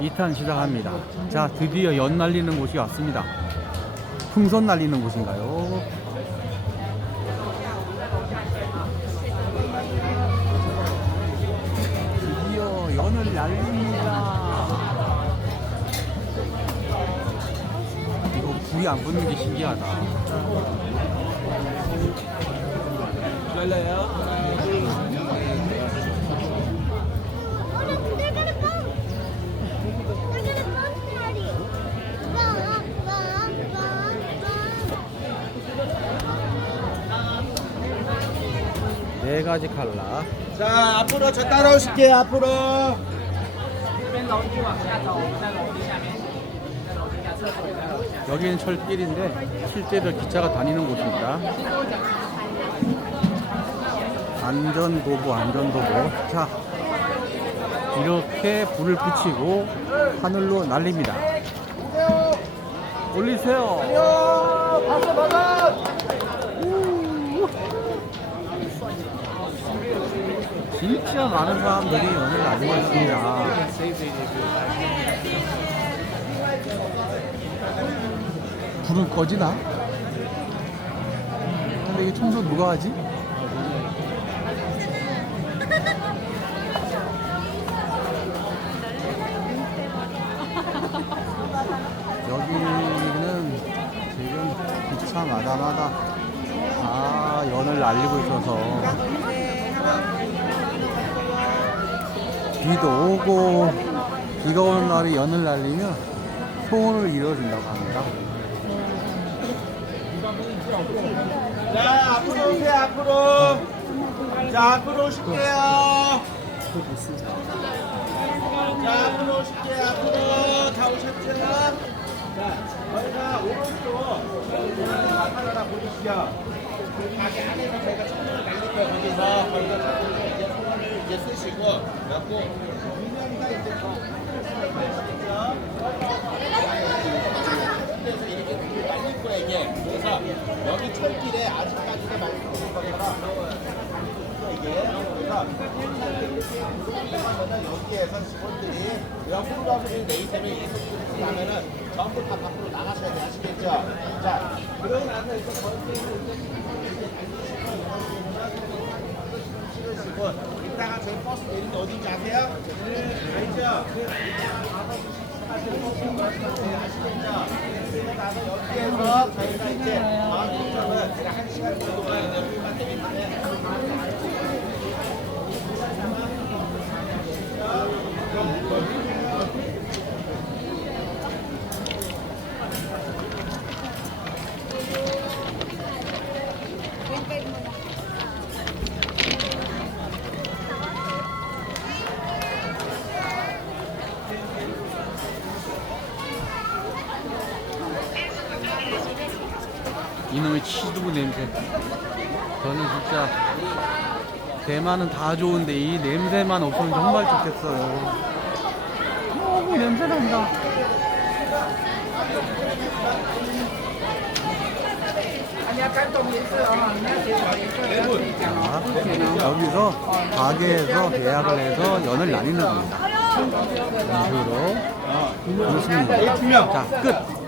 2탄 시작합니다. 자, 드디어 연 날리는 곳이 왔습니다. 풍선 날리는 곳인가요? 드디어 연을 날립니다. 이거 불이 안 붙는 게 신기하다. Oh, 네 가지 칼라. 자, 앞으로 저 따라오실게요, 앞으로. 여기는 철길인데 실제로 기차가 다니는 곳입니다. 안전도보, 안전도보. 자, 이렇게 불을 붙이고 하늘로 날립니다. 올리세요. 받아, 받아. 진짜 많은 사람들이 연을 날리고 있습니다. 불은 꺼지나? 근데 이 청소 누가 하지? 여기는 지금 기차 마다마다 다 연을 날리고 있어서 비도 오고 비가 오는 날에 연을 날리면 소원을 이뤄준다고 합니다. 자 앞으로 오세요 앞으로. 자 앞으로 오실게요. 자 앞으로 오실게요 앞으로. 다 오셨죠? 자 저희가 오른쪽 나타나라 보이시죠. 그 가게 안에서 저희가 청소를 날릴 거예요 거기서 거기서 이제 쓰시고 이제 그래서 이렇게 불을 날릴 거야 이게. 그래서 여기 철길에 아직까지도 말씀드린 것처럼 이게. 그래서 여기에서 직원들이 옆으로 가서 내리 때문에 이 소리를 하면은 전부 다 밖으로 나가셔야 돼. 아시겠죠? 자 그러고 나서 이제 번째로 이제 치르시고 이따가 저희 버스 내리는 어딘지 아세요? 알죠? 네, 아시겠죠? 그리고 나서 여기에서 저희가 이제 제가 한 시간 정도 이놈의 치두부 냄새. 저는 진짜 대만은 다 좋은데 이 냄새만 없으면 정말 좋겠어요. 너무 냄새 난다. 자, 여기서 가게에서 예약을 해서 연을 나뉘는 겁니다. 이런 식으로 그렇습니다. 자, 끝.